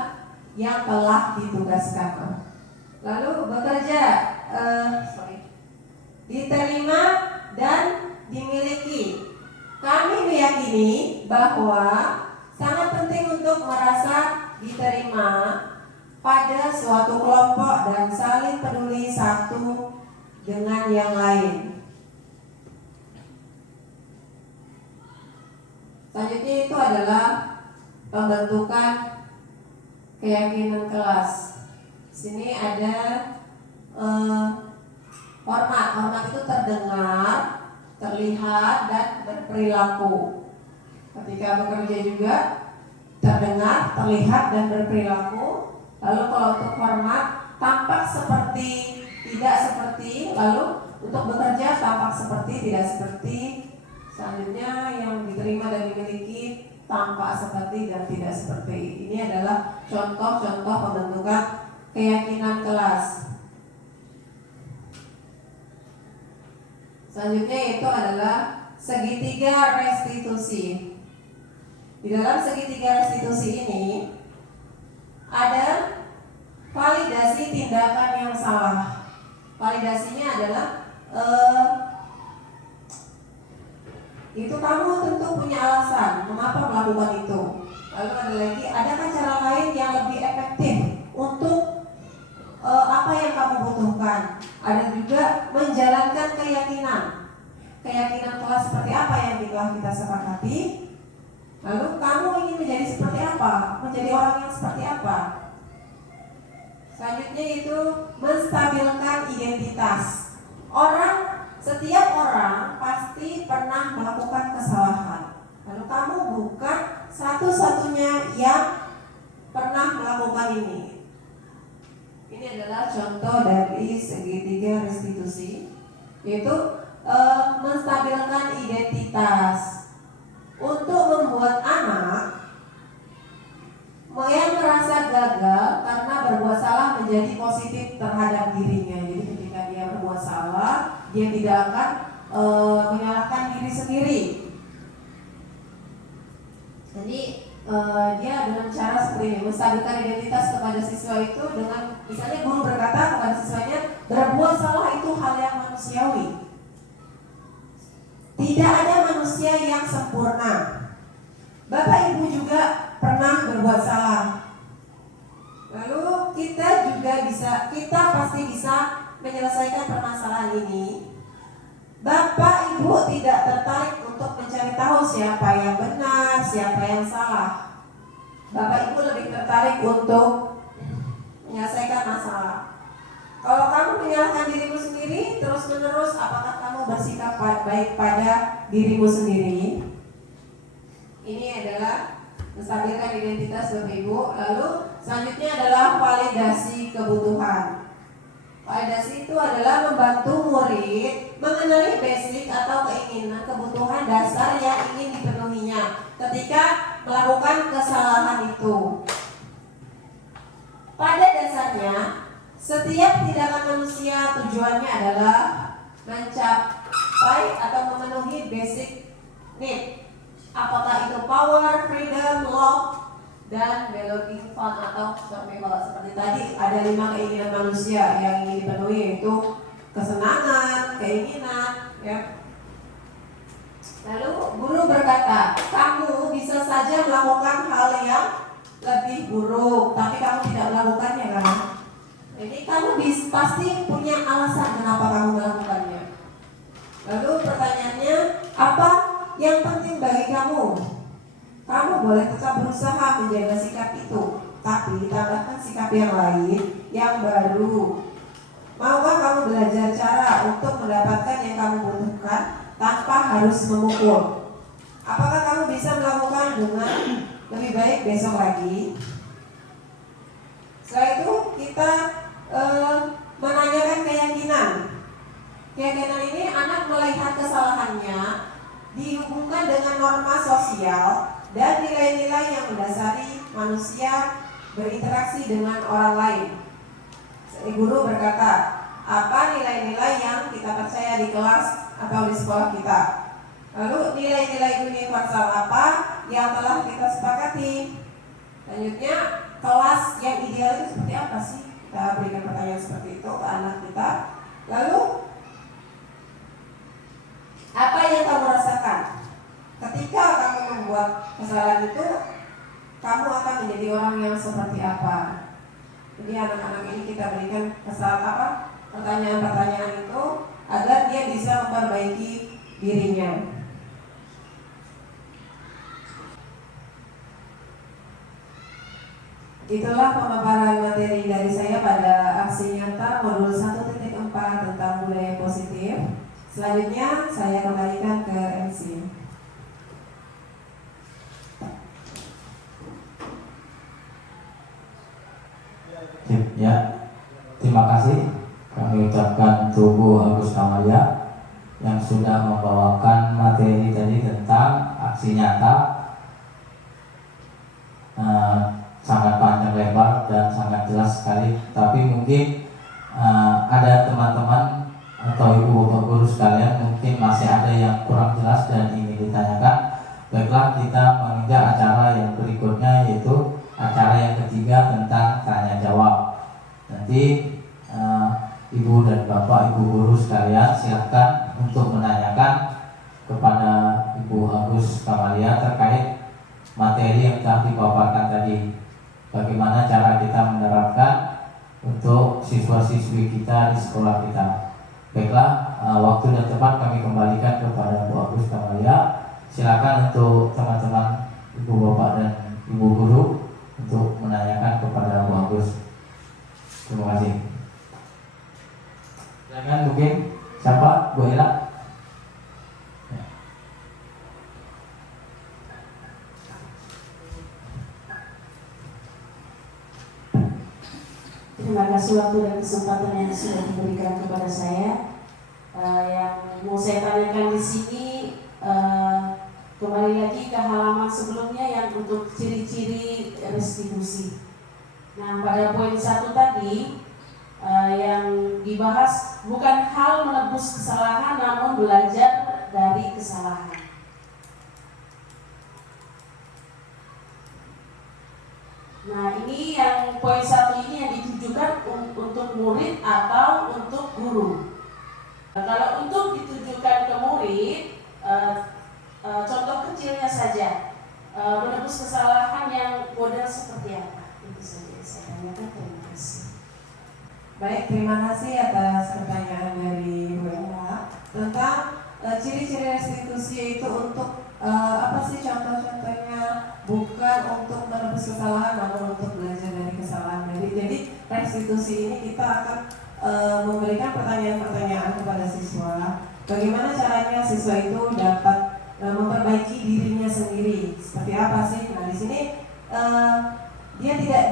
yang telah ditugaskan. Lalu bekerja, diterima dan dimiliki. Kami meyakini bahwa sangat penting untuk merasa diterima pada suatu kelompok dan saling peduli satu dengan yang lain. Selanjutnya itu adalah pembentukan keyakinan kelas. Sini ada hormat. Hormat itu terdengar, terlihat dan berperilaku. Ketika bekerja juga terdengar, terlihat dan berperilaku. Lalu kalau untuk hormat tampak seperti, tidak seperti. Lalu untuk bekerja tampak seperti, tidak seperti. Selanjutnya yang diterima dan dimiliki tampak seperti dan tidak seperti. Ini adalah contoh-contoh pembentukan keyakinan kelas. Selanjutnya itu adalah segitiga restitusi. Di dalam segitiga restitusi ini ada validasi tindakan yang salah. Validasinya adalah itu kamu tentu punya alasan mengapa melakukan itu. Lalu ada lagi, adakah cara lain yang lebih efektif untuk apa yang kamu butuhkan. Ada juga menjalankan keyakinan. Keyakinan kelas seperti apa yang telah kita sepakati. Lalu kamu ingin menjadi seperti apa? Menjadi orang yang seperti apa? Selanjutnya itu menstabilkan identitas. Setiap orang pasti pernah melakukan kesalahan. Lalu kamu bukan satu-satunya yang pernah melakukan ini. Ini adalah contoh dari segitiga restitusi, yaitu menstabilkan identitas. Untuk membuat anak yang merasa gagal karena berbuat salah menjadi positif terhadap dirinya. Jadi ketika dia berbuat salah, dia tidak akan menyalahkan diri sendiri. Jadi dia dengan cara seperti ini, menstabilkan identitas kepada siswa itu dengan misalnya guru berkata kepada siswanya, berbuat salah itu hal yang manusiawi. Tidak ada manusia yang sempurna. Bapak Ibu juga pernah berbuat salah. Lalu kita pasti bisa menyelesaikan permasalahan ini. Bapak Ibu tidak tertarik untuk mencari tahu siapa yang benar, siapa yang salah. Bapak Ibu lebih tertarik untuk menyelesaikan masalah. Kalau kamu menyalahkan dirimu sendiri terus menerus, apakah kamu bersikap baik pada dirimu sendiri? Ini adalah menstabilkan identitas Bapak Ibu. Lalu selanjutnya adalah validasi kebutuhan. Validasi itu adalah membantu murid mengenali basic atau keinginan kebutuhan dasar yang ingin dipenuhinya ketika melakukan kesalahan itu. Pada dasarnya, setiap tindakan manusia tujuannya adalah mencapai atau memenuhi basic need. Apakah itu power, freedom, love, dan belonging, fun atau survival. Seperti tadi ada 5 keinginan manusia yang ingin dipenuhi, yaitu kesenangan, keinginan, ya. Lalu guru berkata, kamu bisa saja melakukan hal yang lebih buruk, tapi kamu tidak melakukannya kan? Jadi kamu pasti punya alasan kenapa kamu melakukannya. Lalu pertanyaannya, apa yang penting bagi kamu? Kamu boleh tetap berusaha menjaga sikap itu, tapi tambahkan sikap yang lain, yang baru. Maukah kamu belajar cara untuk mendapatkan yang kamu butuhkan tanpa harus memukul? Apakah kamu bisa melakukan dengan lebih baik besok lagi? Setelah itu kita menanyakan keyakinan. Keyakinan ini anak melihat kesalahannya dihubungkan dengan norma sosial dan nilai-nilai yang mendasari manusia berinteraksi dengan orang lain. Guru berkata, apa nilai-nilai yang kita percaya di kelas atau di sekolah kita? Lalu nilai-nilai universal apa yang telah kita sepakati? Selanjutnya, kelas yang ideal itu seperti apa sih? Kita berikan pertanyaan seperti itu ke anak kita. Lalu, apa yang kamu rasakan ketika kamu membuat kesalahan itu? Kamu akan menjadi orang yang seperti apa? Jadi anak-anak ini kita berikan pertanyaan-pertanyaan itu agar dia bisa memperbaiki dirinya. Itulah pemaparan materi dari saya pada aksi nyata modul 1.4 tentang budaya positif. Selanjutnya saya kembalikan ke MC. Ya, terima kasih kami ucapkan untuk Bu Agus Kamalia yang sudah membawakan materi tadi tentang aksi nyata. Sangat panjang lebar dan sangat jelas sekali. Tapi mungkin ada teman-teman atau ibu bapak guru sekalian mungkin masih ada yang kurang jelas dan ingin ditanyakan. Baiklah, kita menginjak acara yang berikutnya, yaitu acara yang ketiga tentang tanya jawab. Nanti ibu dan bapak ibu guru sekalian silakan untuk menanyakan kepada Ibu Agus Kamalia terkait materi yang telah dipaparkan tadi. Bagaimana cara kita menerapkan untuk siswa-siswi kita di sekolah kita. Baiklah, waktu dan tempat kami kembalikan kepada Bu Agus Kamalia. Silakan untuk teman-teman ibu bapak dan ibu guru untuk menanyakan kepada Bu Agus. Terima kasih. Silakan mungkin siapa? Bu Ella. Terima kasih waktu dan kesempatan yang sudah diberikan kepada saya. Yang mau saya tanyakan di sini, kembali lagi ke halaman sebelumnya yang untuk ciri-ciri restitusi. Nah, pada poin 1 tadi yang dibahas bukan hal menebus kesalahan, namun belajar dari kesalahan. Nah, ini yang poin 1 ini yang ditujukan untuk murid atau untuk guru. Nah, kalau untuk ditujukan ke murid, contoh kecilnya saja, menebus kesalahan yang model seperti apa? Itu saja saya tanyakan. Terima kasih. Baik, terima kasih atas pertanyaan dari Bu Ella tentang ciri-ciri restitusi itu untuk apa sih contoh-contohnya, bukan untuk menebus kesalahan namun untuk belajar dari kesalahan. Jadi restitusi ini kita akan memberikan pertanyaan-pertanyaan kepada siswa. Bagaimana caranya siswa itu dapat memperbaiki dirinya sendiri? Seperti apa sih? Nah, di sini dia tidak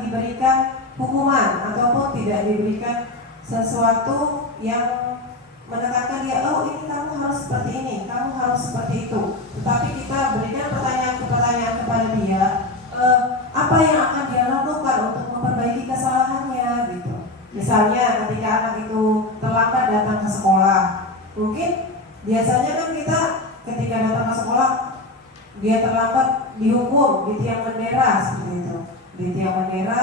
diberikan hukuman ataupun tidak diberikan sesuatu yang menekankan dia, oh ini kamu harus seperti ini, kamu harus seperti itu. Tetapi kita berikan pertanyaan kepada dia, apa yang akan dia lakukan untuk memperbaiki kesalahannya gitu. Misalnya ketika anak itu terlambat datang ke sekolah, mungkin biasanya kan kita ketika datang ke sekolah dia terlambat dihukum di tiang bendera seperti itu, di tiang bendera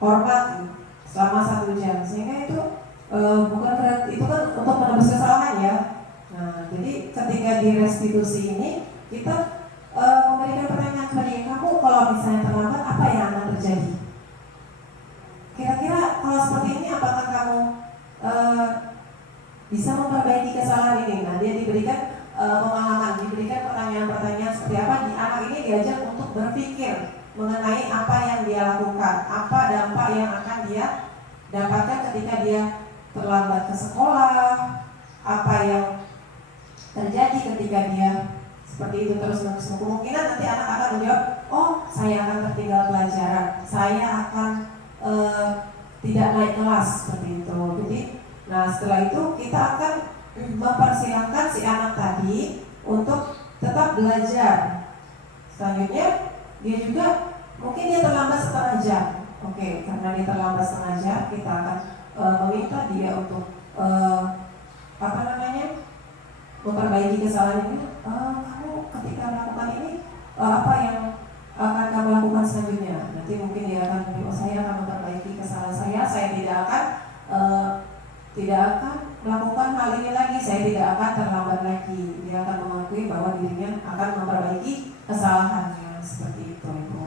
hormat selama 1 jam, sehingga itu bukan berarti itu kan untuk menebus kesalahan ya. Nah, jadi ketika di restitusi ini kita memberikan pertanyaan kepada dia, kamu kalau misalnya terlambat apa yang akan terjadi? Kira-kira kalau seperti ini apakah kamu bisa memperbaiki kesalahan ini? Nah, dia diberikan pengalaman, diberikan pertanyaan-pertanyaan seperti apa, di anak ini diajak untuk berpikir mengenai apa yang dia lakukan, apa dampak yang akan dia dapatkan ketika dia terlambat ke sekolah, apa yang terjadi ketika dia seperti itu terus-menerus. Kemungkinan nanti anak akan menjawab, oh saya akan tertinggal pelajaran, saya akan tidak naik kelas seperti itu. Jadi, nah setelah itu kita akan mempersilahkan si anak tadi untuk tetap belajar. Selanjutnya dia juga mungkin dia terlambat setengah jam. Oke, karena dia terlambat setengah jam, kita akan meminta dia untuk memperbaiki kesalahan ini. Kamu ketika melakukan ini apa yang akan kamu lakukan selanjutnya? Nanti mungkin dia akan saya akan memperbaiki kesalahan saya tidak akan melakukan hal ini lagi, saya tidak akan terlambat lagi. Dia akan mengakui bahwa dirinya akan memperbaiki kesalahannya, seperti itu, Ibu.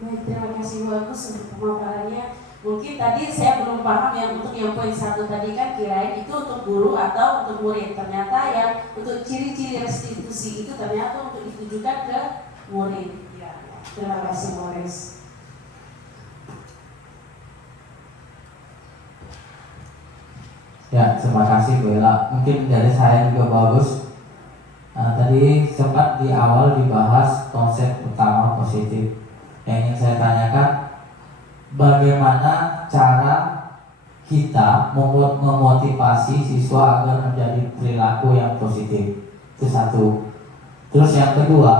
Baik, terima kasih Bu Agus untuk pemaparannya. Mungkin tadi saya belum paham yang untuk yang poin 1 tadi kan kirain itu untuk guru atau untuk murid. Ternyata yang untuk ciri-ciri restitusi itu ternyata untuk ditujukan ke murid. Ya, terima kasih Morris. Ya, terima kasih Bu Ella. Mungkin dari saya juga bagus. Tadi sempat di awal dibahas konsep utama positif. Yang ingin saya tanyakan, bagaimana cara kita memotivasi siswa agar menjadi perilaku yang positif? Itu satu. Terus yang kedua,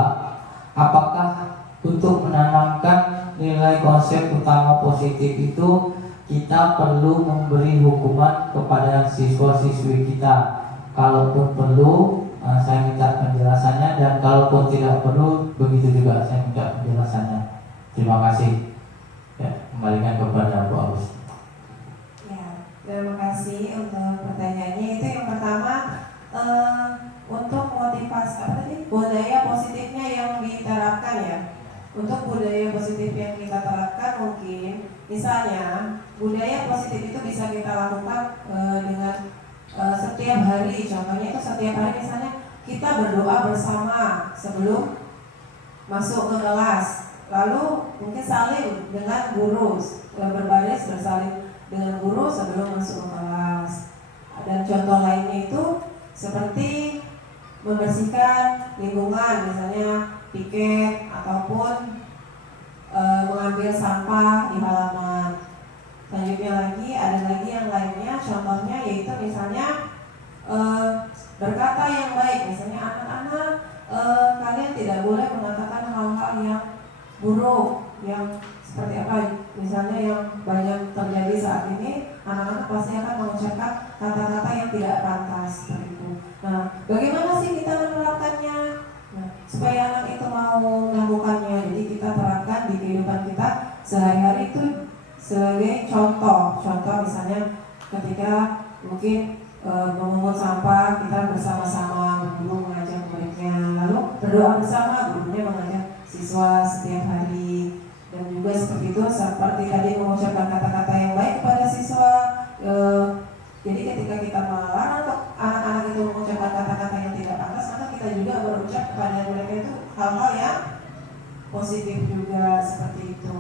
apakah untuk menanamkan nilai konsep utama positif itu kita perlu memberi hukuman kepada siswa-siswi kita? Kalaupun perlu, saya minta penjelasannya, dan kalaupun tidak perlu, begitu juga saya minta penjelasannya. Terima kasih. Ya, kembalikan kepada Bu Agus. Ya, terima kasih untuk pertanyaannya. Itu yang pertama, untuk motivasi budaya positifnya yang diterapkan ya. Untuk budaya positif yang kita terapkan, mungkin misalnya budaya positif itu bisa kita lakukan dengan setiap hari. Contohnya itu setiap hari, misalnya kita berdoa bersama sebelum masuk ke kelas. Lalu mungkin saling dengan guru, berbaris bersaling dengan guru sebelum masuk ke kelas. Dan contoh lainnya itu seperti membersihkan lingkungan, misalnya piket ataupun mengambil sampah di halaman. Selanjutnya lagi ada lagi yang lainnya, contohnya yaitu misalnya berkata yang baik, misalnya anak-anak kalian tidak boleh mengatakan hal-hal yang buruk, yang seperti apa misalnya yang banyak terjadi saat ini, anak-anak pasti akan mengucapkan kata-kata yang tidak pantas seperti itu. Nah, bagaimana sih kita menerapkannya? Nah, supaya anak itu mau melakukannya, jadi kita terapkan di kehidupan kita sehari-hari itu sebagai contoh misalnya ketika mungkin memungut sampah, kita bersama-sama, guru mengajak muridnya, lalu berdoa bersama, gurunya mengajak siswa setiap hari, dan juga seperti itu, seperti tadi mengucapkan kata-kata yang baik kepada siswa. Jadi ketika kita melarang untuk anak-anak itu mengucapkan kata-kata yang tidak pantas, maka kita juga berucap kepada mereka itu hal-hal yang positif juga, seperti itu.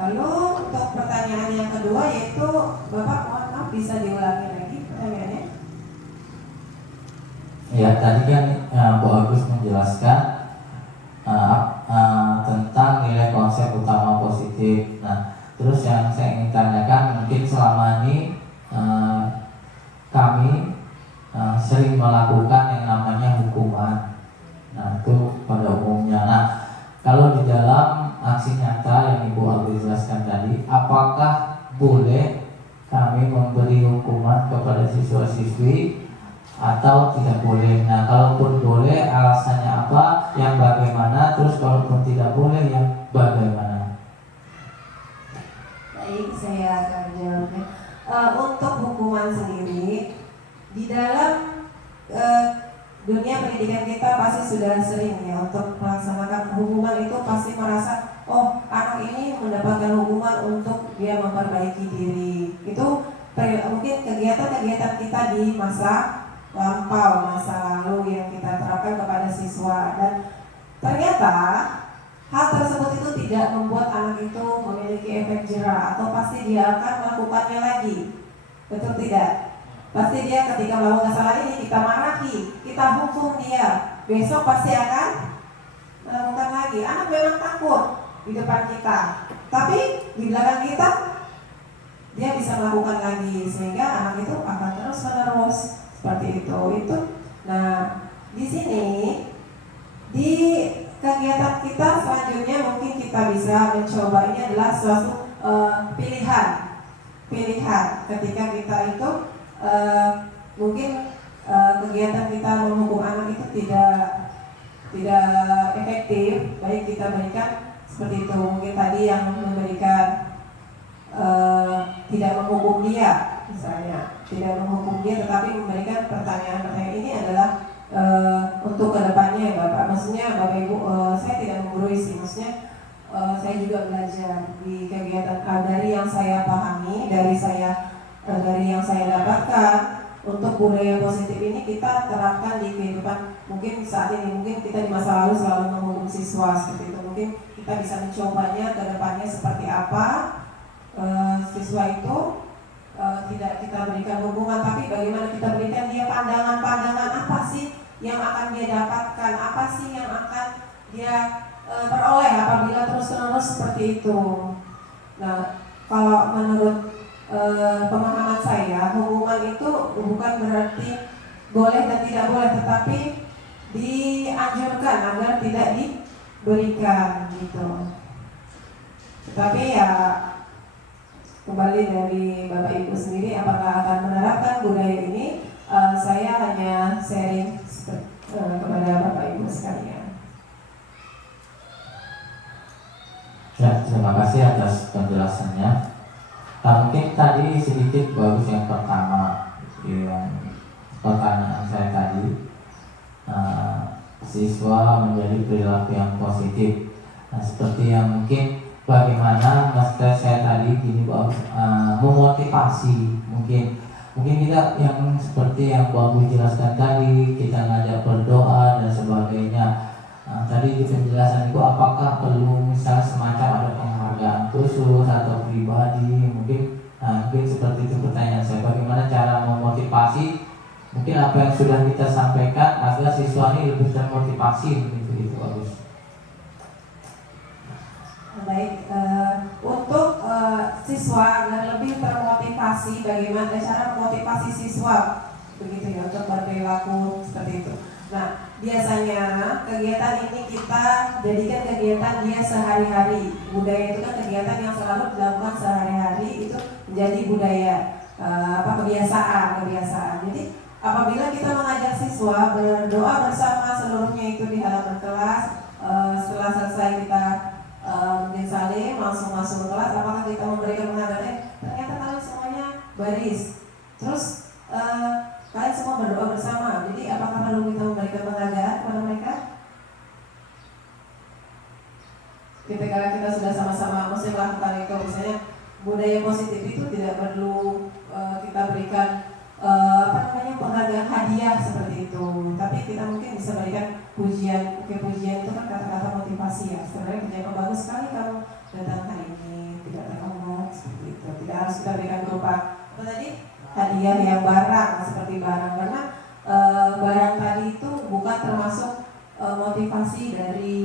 Lalu untuk pertanyaan yang kedua, yaitu Bapak mohon maaf bisa diulangi lagi pertanyaannya? Ya, tadi kan Bu Agus menjelaskan tentang nilai konsep utama positif. Nah, terus yang saya ingin tanyakan, mungkin selama ini kami sering melakukan yang namanya hukuman. Nah, itu pada umumnya. Nah, kalau di dalam aksi nyata yang Ibu Agus jelaskan tadi, apakah boleh kami memberi hukuman kepada siswa-siswi atau tidak boleh? Nah, kalaupun boleh, alasannya apa, yang bagaimana, terus kalaupun tidak boleh, yang bagaimana? Baik, saya akan menjawabnya. Untuk hukuman sendiri, di dalam dunia pendidikan kita pasti sudah sering ya untuk melaksanakan hukuman itu, pasti merasa oh anak ini mendapatkan hukuman untuk dia memperbaiki diri. Itu mungkin kegiatan-kegiatan kita di masa lampau, masa lalu yang kita terapkan kepada siswa, dan ternyata hal tersebut itu tidak membuat anak itu memiliki efek jera, atau pasti dia akan melakukannya lagi. Betul tidak? Pasti dia ketika melakukan kesalahan ini kita marahi, kita hukum dia, besok pasti akan melakukan lagi. Anak memang takut di depan kita, tapi di belakang kita dia bisa melakukan lagi, sehingga anak itu akan terus menerus seperti itu. Nah, di sini di kegiatan kita selanjutnya mungkin kita bisa mencoba, ini adalah suatu pilihan ketika kita itu mungkin kegiatan kita menghukum anak itu tidak efektif, baik kita berikan seperti itu. Mungkin tadi yang memberikan tidak menghukum dia, misalnya tidak menghukum dia, tetapi memberikan pertanyaan-pertanyaan. Ini adalah untuk kedepannya ya Bapak. Maksudnya Bapak Ibu, saya tidak menggurui sih, maksudnya saya juga belajar di kegiatan dari yang saya pahami, dari yang saya dapatkan. Untuk budaya positif ini kita terapkan di kehidupan mungkin saat ini. Mungkin kita di masa lalu selalu menghukum siswa seperti itu. Mungkin kita bisa mencobanya ke depannya seperti apa. Siswa itu tidak kita berikan hukuman, tapi bagaimana kita berikan dia pandangan-pandangan apa sih yang akan dia dapatkan, apa sih yang akan dia peroleh apabila terus-menerus seperti itu. Nah, kalau menurut pemahaman saya, hukuman itu bukan berarti boleh dan tidak boleh, tetapi dianjurkan agar tidak diberikan gitu. Tetapi ya kembali dari Bapak Ibu sendiri, apakah akan menerapkan budaya ini? Saya hanya sharing kepada Bapak Ibu sekalian. Ya, terima kasih atas penjelasannya. Mungkin tadi sedikit bagus yang pertama, yang pertanyaan saya tadi, siswa menjadi perilaku yang positif. Nah, seperti yang mungkin bagaimana master saya tadi gini bagus, memotivasi. Mungkin kita yang seperti yang bagus jelaskan tadi, kita ngajak berdoa dan sebagainya. Tadi di penjelasan itu apakah perlu misalnya semacam ada penghargaan khusus atau pribadi, mungkin seperti itu pertanyaan saya. Bagaimana cara memotivasi, mungkin apa yang sudah kita sampaikan agar siswa ini lebih termotivasi, begitu bagus. Baik, untuk siswa agar lebih termotivasi, bagaimana cara memotivasi siswa begitu ya untuk berperilaku seperti itu. Nah, biasanya kegiatan ini kita jadikan kegiatan dia sehari-hari. Budaya itu kan kegiatan yang selalu dilakukan sehari-hari, itu menjadi budaya. kebiasaan. Jadi apabila kita mengajak siswa berdoa bersama seluruhnya itu di halaman kelas, setelah selesai kita mungkin saling langsung masuk ke kelas, apakah kita memberikan penghargaan? Ternyata kalian semuanya baris. Terus kalian semua berdoa bersama. Jadi apakah perlu kita memberikan penghargaan kepada mereka? Ketika kita sudah sama-sama mesti melakukan itu, misalnya budaya positif itu tidak perlu kita berikan penghargaan hadiah seperti itu, tapi kita mungkin bisa berikan pujian. Pujian itu kan kata-kata motivasi ya. Sebenarnya kerja kamu bagus sekali kamu datang hari ini, tidak terlambat seperti itu. Tidak harus kita berikan berupa apa tadi, hadiah yang barang seperti barang, karena barang tadi itu bukan termasuk motivasi dari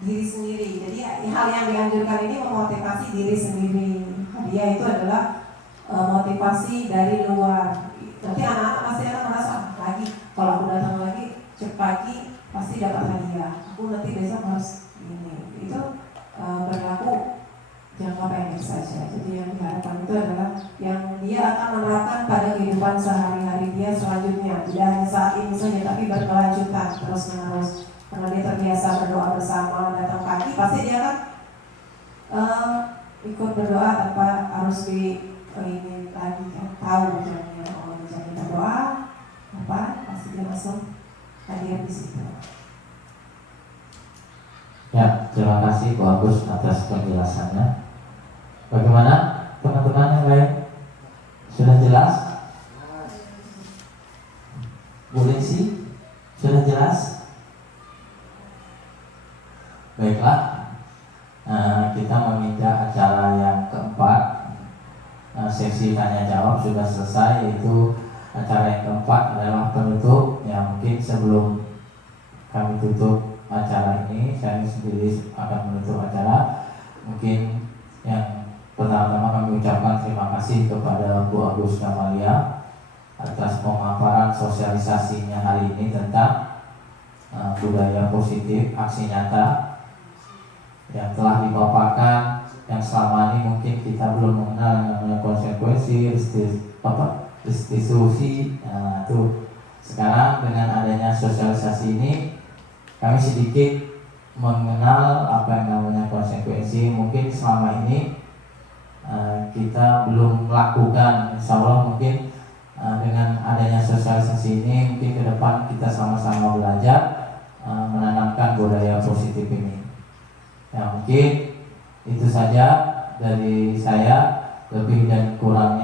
diri sendiri. Jadi hal yang dianjurkan ini memotivasi diri sendiri. Hadiah itu adalah motivasi dari luar. Nanti anak-anak pasti akan merasa lagi, kalau aku datang lagi cek pagi pasti dapat hadiah. Aku nanti besok harus ini. Itu berlaku jangka pendek saja. Jadi yang diharapkan itu adalah yang dia akan menerapkan pada kehidupan sehari-hari dia selanjutnya. Tidak hanya saat ini saja, tapi berkelanjutan terus menerus. Karena dia terbiasa berdoa bersama, datang pagi pasti dia akan ikut berdoa tanpa harus ini lagi kan, tahu misalnya kita doa apa pasti dia langsung hadir di situ. Ya, terima kasih Bu Agus atas penjelasannya. Bagaimana teman-teman yang lain? Sudah jelas? Bu Lesi, sudah jelas? Baiklah, kita menginjak acara yang keempat. Sesi tanya jawab sudah selesai, yaitu acara yang keempat adalah penutup. Ya, mungkin sebelum kami tutup acara ini, saya sendiri akan menutup acara. Mungkin yang pertama-tama kami ucapkan terima kasih kepada Bu Agus Gamalia atas pemaparan sosialisasinya hari ini tentang budaya positif aksi nyata yang telah dipaparkan, yang selama ini mungkin kita belum mengenal yang namanya konsekuensi, restitusi. Nah, itu sekarang dengan adanya sosialisasi ini kami sedikit mengenal apa yang namanya konsekuensi. Mungkin selama ini kita belum melakukan. Insya Allah mungkin dengan adanya sosialisasi ini mungkin ke depan kita sama-sama belajar menanamkan budaya positif ini. Ya, mungkin itu saja dari saya. Lebih dan kurangnya